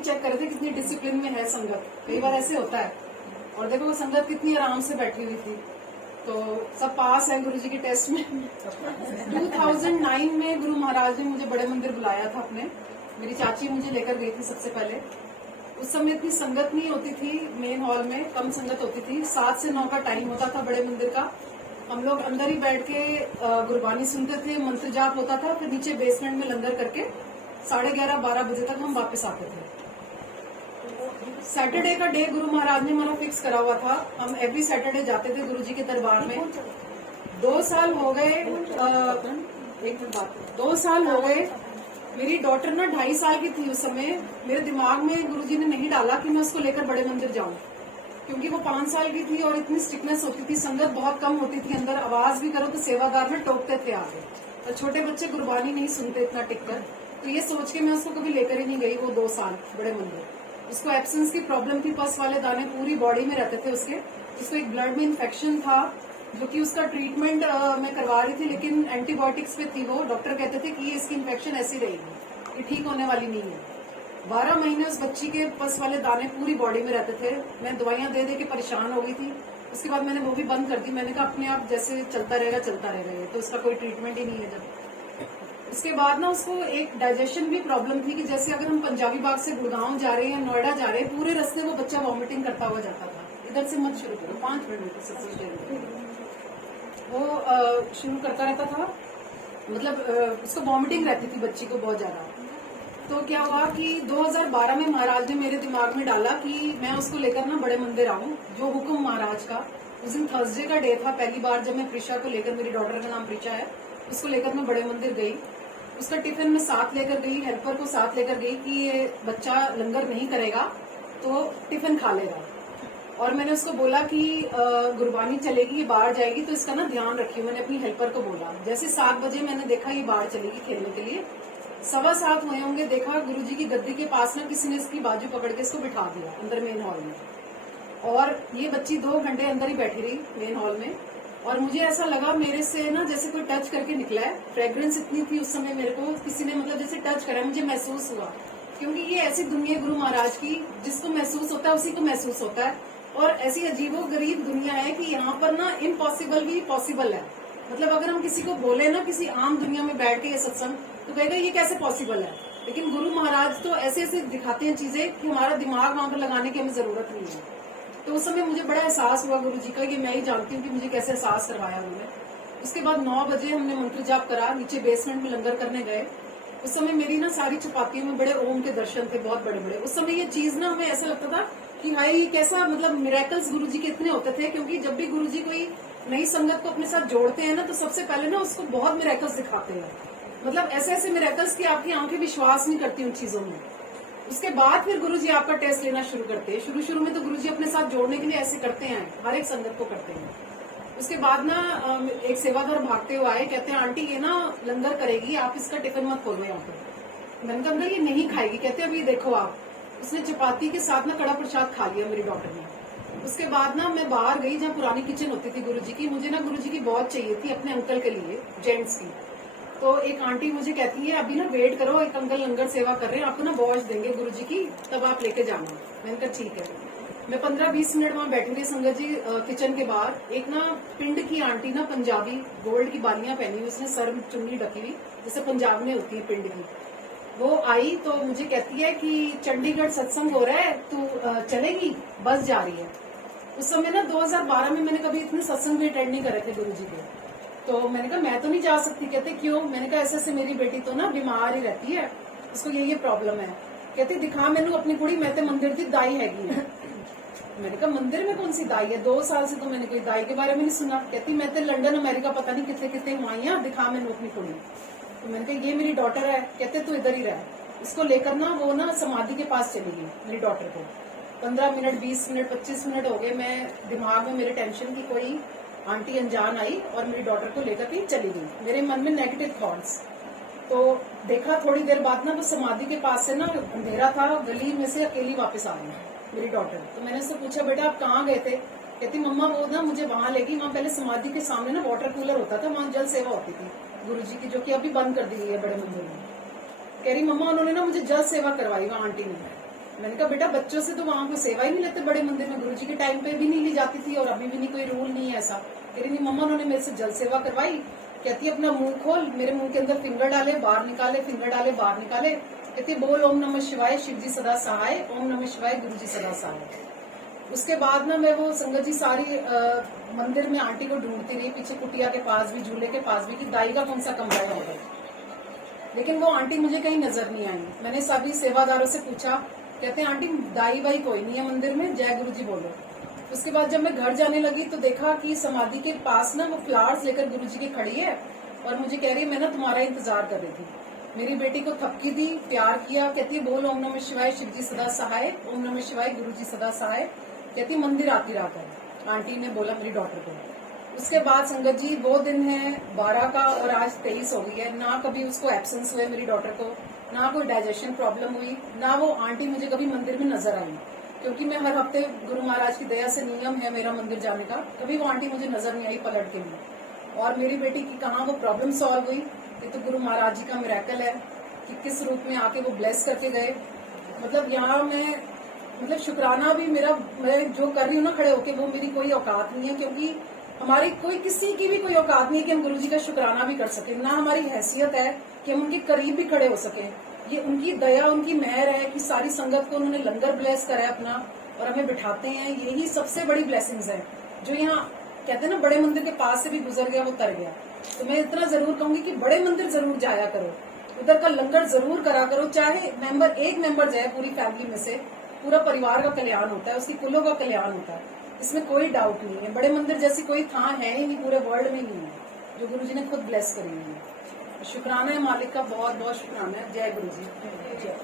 Check कर रहे थे कितनी डिसिप्लिन में है संगत। कई बार ऐसे होता है। और देखो वो संगत कितनी आराम से बैठी हुई थी। तो सब पास है गुरुजी के टेस्ट में। 2009 में गुरु महाराज ने मुझे बड़े मंदिर बुलाया था अपने। मेरी चाची मुझे लेकर गई थी सबसे पहले। उस समय इतनी संगत नहीं होती थी, मेन हॉल में कम संगत होती थी। 7 से 9 का टाइम होता था बड़े मंदिर का। हम लोग अंदर ही बैठ के गुरबानी सुनते थे, मंत्र जाप होता था, फिर नीचे बेसमेंट में लंगर करके 11:30-12 बजे तक हम वापस आते थे। सैटरडे का डे गुरु महाराज ने हमारा फिक्स करा हुआ था। हम एवरी सैटरडे जाते थे गुरुजी के दरबार में। 2 साल हो गए। 2 साल हो गए। मेरी डॉटर ना 2.5 साल की थी उस समय। मेरे दिमाग में गुरुजी ने नहीं डाला कि मैं उसको लेकर बड़े मंदिर जाऊं, क्योंकि वो 5 साल की थी और इतनी स्ट्रिक्टनेस होती थी, संगत बहुत कम होती थी अंदर। आवाज भी करो तो सेवादार में टोकते थे आगे, और छोटे बच्चे गुरबानी नहीं सुनते इतना टिककर। तो ये सोच के मैं उसको कभी लेकर ही नहीं गई वो 2 साल बड़े मंदिर। उसको एब्सेंस की प्रॉब्लम थी, पस वाले दाने पूरी बॉडी में रहते थे उसके। उसको एक ब्लड में इन्फेक्शन था, जो कि उसका ट्रीटमेंट मैं करवा रही थी, लेकिन एंटीबायोटिक्स पे थी वो। डॉक्टर कहते थे कि ये इसकी इन्फेक्शन ऐसी रहेगी, ये ठीक होने वाली नहीं है। 12 महीने उस बच्ची के पस वाले दाने पूरी बॉडी में रहते थे। मैं दवाइयां दे दे के परेशान हो गई थी। उसके बाद मैंने वो भी बंद कर दी। मैंने कहा अपने आप जैसे चलता रहेगा ये, तो उसका कोई ट्रीटमेंट ही नहीं है जब। उसके बाद ना उसको एक डाइजेशन भी प्रॉब्लम थी कि जैसे अगर हम पंजाबी बाग से गुड़गांव जा रहे हैं, नोएडा जा रहे हैं, पूरे रास्ते वो बच्चा वॉमिटिंग करता हुआ जाता था। इधर से मत शुरू करो, 5 मिनट में सब कुछ वो शुरू करता रहता था। मतलब उसको वॉमिटिंग रहती थी बच्ची को बहुत ज्यादा। तो क्या हुआ कि 2012 में महाराज ने मेरे दिमाग में डाला कि मैं उसको लेकर ना बड़े मंदिर आऊं, जो हुक्म महाराज का। उस दिन थर्सडे का डे था, पहली बार जब मैं प्रीशा को लेकर, मेरी डॉटर का नाम प्रीशा है, उसको लेकर मैं बड़े मंदिर गई। उसका टिफिन में साथ लेकर गई, हेल्पर को साथ लेकर गई कि ये बच्चा लंगर नहीं करेगा तो टिफिन खा लेगा। और मैंने उसको बोला कि गुरबानी चलेगी, ये बाहर जाएगी तो इसका ना ध्यान रखिए। मैंने अपनी हेल्पर को बोला। जैसे 7 बजे मैंने देखा ये बाहर चलेगी खेलने के लिए, 7:15 हुए होंगे, देखा गुरुजी की गद्दी के पास ना किसी ने इसकी बाजू पकड़ के इसको बिठा दिया अंदर मेन हॉल में। और ये बच्ची 2 घंटे अंदर ही बैठी रही मेन हॉल में। और मुझे ऐसा लगा मेरे से ना जैसे कोई टच करके निकला है। फ्रेग्रेंस इतनी थी उस समय, मेरे को किसी ने मतलब जैसे टच करा, मुझे महसूस हुआ। क्योंकि ये ऐसी दुनिया गुरु महाराज की, जिसको महसूस होता है उसी को महसूस होता है। और ऐसी अजीबो गरीब दुनिया है कि यहाँ पर ना इम्पॉसिबल भी पॉसिबल है। मतलब अगर हम किसी को बोले ना किसी आम दुनिया में बैठ के ये सत्संग, तो कहेगा ये कैसे पॉसिबल है। लेकिन गुरु महाराज तो ऐसे ऐसे दिखाते हैं चीजें कि हमारा दिमाग वहां पर लगाने की हमें जरूरत नहीं है। तो उस समय मुझे बड़ा एहसास हुआ गुरु जी का, ये मैं ही जानती हूँ कि मुझे कैसे एहसास करवाया उन्होंने। उसके बाद 9 बजे हमने मंत्र जाप करा, नीचे बेसमेंट में लंगर करने गए। उस समय मेरी ना सारी चपातियों में बड़े ओम के दर्शन थे, बहुत बड़े बड़े। उस समय ये चीज ना हमें ऐसा लगता था कि हाय ये कैसा, मतलब मिरेकल्स गुरुजी के इतने होते थे। क्योंकि जब भी गुरुजी कोई नई संगत को अपने साथ जोड़ते हैं ना, तो सबसे पहले ना उसको बहुत मिरेकल्स दिखाते हैं। मतलब ऐसे ऐसे मिरेकल्स की आपकी आंखें विश्वास नहीं करती उन चीजों में। उसके बाद फिर गुरुजी आपका टेस्ट लेना शुरू करते हैं। शुरू में तो गुरुजी अपने साथ जोड़ने के लिए ऐसे करते हैं, हर एक संगत को करते हैं। उसके बाद ना एक सेवादार भागते हुए आए, कहते हैं आंटी ये ना लंगर करेगी, आप इसका टिफिन मत खोलो यहाँ पे। मैंने कहा अंदर ये नहीं खाएगी। कहते अभी देखो आप। उसने चपाती के साथ ना कड़ा प्रसाद खा लिया मेरी डॉटर ने। उसके बाद ना मैं बाहर गई जहाँ पुरानी किचन होती थी गुरुजी की। मुझे ना गुरुजी की बहुत चाहिए थी अपने अंकल के लिए, जेंट्स की। तो एक आंटी मुझे कहती है अभी ना वेट करो, एक अंकल लंगर सेवा कर रहे हैं, आपको ना वॉश देंगे गुरुजी की, तब आप लेके जाना। मैंने कहा ठीक है। मैं 15-20 मिनट वहां बैठी रही संगत जी किचन के बाहर। एक ना पिंड की आंटी ना, पंजाबी, गोल्ड की बालियां पहनी हुई, उसने सर में चुन्नी ढकी हुई जैसे पंजाब में होती है पिंड की। वो आई तो मुझे कहती है कि चंडीगढ़ सत्संग हो रहा है, तू चलेगी, बस जा रही है। उस समय ना 2012 में मैंने कभी इतने सत्संग भी अटेंड नहीं करे थे गुरुजी के। तो मैंने कहा मैं तो नहीं जा सकती। कहते क्यों? मैंने कहा ऐसे ऐसे मेरी बेटी तो ना बीमार ही रहती है, उसको ये प्रॉब्लम है। कहती दिखा मैनू अपनी कुड़ी, मैं तो मंदिर की दाई हैगी है। मैंने कहा मंदिर में कौन सी दाई है, 2 साल से तो मैंने कोई दाई के बारे में नहीं सुना। कहती मैं तो लंदन अमेरिका पता नहीं कितने कितने हुई है, दिखा मैनू अपनी कुड़ी। तो मैंने कहा ये मेरी डॉटर है। कहते तू इधर ही रह, इसको लेकर ना वो ना समाधि के पास चली गई मेरी डॉटर को। 15 मिनट 20 मिनट 25 मिनट हो गए। मैं दिमाग में मेरे टेंशन की कोई आंटी अनजान आई और मेरी डॉटर को लेकर के चली गई। मेरे मन में नेगेटिव थॉट्स। तो देखा थोड़ी देर बाद ना वो समाधि के पास से ना अंधेरा था, गली में से अकेली वापस आ गई मेरी डॉटर। तो मैंने उससे पूछा बेटा आप कहाँ गए थे? कहती मम्मा वो ना मुझे वहां ले गई, वहां पहले समाधि के सामने ना वाटर कूलर होता था, वहां जल सेवा होती थी गुरुजी की, जो कि अभी बंद कर दी गई है बड़े मंदिर में। कह रही मम्मा उन्होंने ना मुझे जल सेवा करवाई वहां आंटी ने। मैंने कहा बेटा बच्चों से तो वहां कोई सेवा ही नहीं लेते बड़े मंदिर में, गुरुजी के टाइम पे भी नहीं ली जाती थी और अभी भी नहीं, कोई रूल नहीं है ऐसा। कह रही नहीं मम्मा उन्होंने मेरे से जल सेवा करवाई। कहती है अपना मुंह खोल, मेरे मुंह के अंदर फिंगर डाले बाहर निकाले, फिंगर डाले बाहर निकाले। कहती है बोल ओम नमः शिवाय शिव जी सदा सहाय, ओम नमः शिवाय गुरु जी सदा सहाय। उसके बाद ना मैं वो संगत जी सारी मंदिर में आंटी को ढूंढती रही, पीछे कुटिया के पास भी, झूले के पास भी, कि दाई का कौन सा कमरा होगा, लेकिन वो आंटी मुझे कहीं नजर नहीं आई। मैंने सभी सेवादारों से पूछा, कहते हैं आंटी दाई वाई कोई नहीं है मंदिर में, जय गुरु जी बोलो। उसके बाद जब मैं घर जाने लगी तो देखा कि समाधि के पास ना वो फ्लावर्स लेकर गुरु जी की खड़ी है और मुझे कह रही है मैं ना तुम्हारा इंतजार कर रही थी। मेरी बेटी को थपकी दी, प्यार किया, कहती है बोल ओम नमः शिवाय शिव जी सदा सहाय, ओम नमः शिवाय गुरु जी सदा सहाय। कहती मंदिर आती रहा कर, आंटी ने बोला मेरी डॉटर को। उसके बाद संगत जी वो दिन है 12 का और आज 23 हो गई है, ना कभी उसको एब्सेंस हुए मेरी डॉटर को, ना कोई डाइजेशन प्रॉब्लम हुई, ना वो आंटी मुझे कभी मंदिर में नजर आई, क्योंकि मैं हर हफ्ते गुरु महाराज की दया से नियम है मेरा मंदिर जाने का, कभी वो आंटी मुझे नजर नहीं आई पलट के भी। और मेरी बेटी की कहाँ वो प्रॉब्लम सॉल्व हुई, ये तो गुरु महाराज जी का मिरेकल है कि किस रूप में आके वो ब्लेस करके गए। मतलब यहाँ मैं मतलब शुक्राना भी मेरा, मैं जो कर रही हूँ ना खड़े होके, वो मेरी कोई औकात नहीं है, क्योंकि हमारी कोई किसी की भी कोई औकात नहीं है कि हम गुरुजी का शुक्राना भी कर सके, ना हमारी हैसियत है कि हम उनके करीब भी खड़े हो सके। ये उनकी दया, उनकी मेहर है कि सारी संगत को उन्होंने लंगर ब्लेस करा है अपना और हमें बिठाते हैं, यही सबसे बड़ी ब्लेसिंग्स है। जो यहाँ कहते हैं ना बड़े मंदिर के पास से भी गुजर गया वो तर गया। तो मैं इतना जरूर कहूंगी कि बड़े मंदिर जरूर जाया करो, उधर का लंगर जरूर करा करो, चाहे एक मेंबर जाए पूरी फैमिली में से, पूरा परिवार का कल्याण होता है, उसकी कुलों का कल्याण होता है, इसमें कोई डाउट नहीं है। बड़े मंदिर जैसी कोई थां है ही नहीं, पूरे वर्ल्ड में नहीं है, जो गुरुजी ने खुद ब्लेस करी हुई है। शुक्राना है मालिक का, बहुत बहुत शुक्राना है। जय गुरु जी। जय।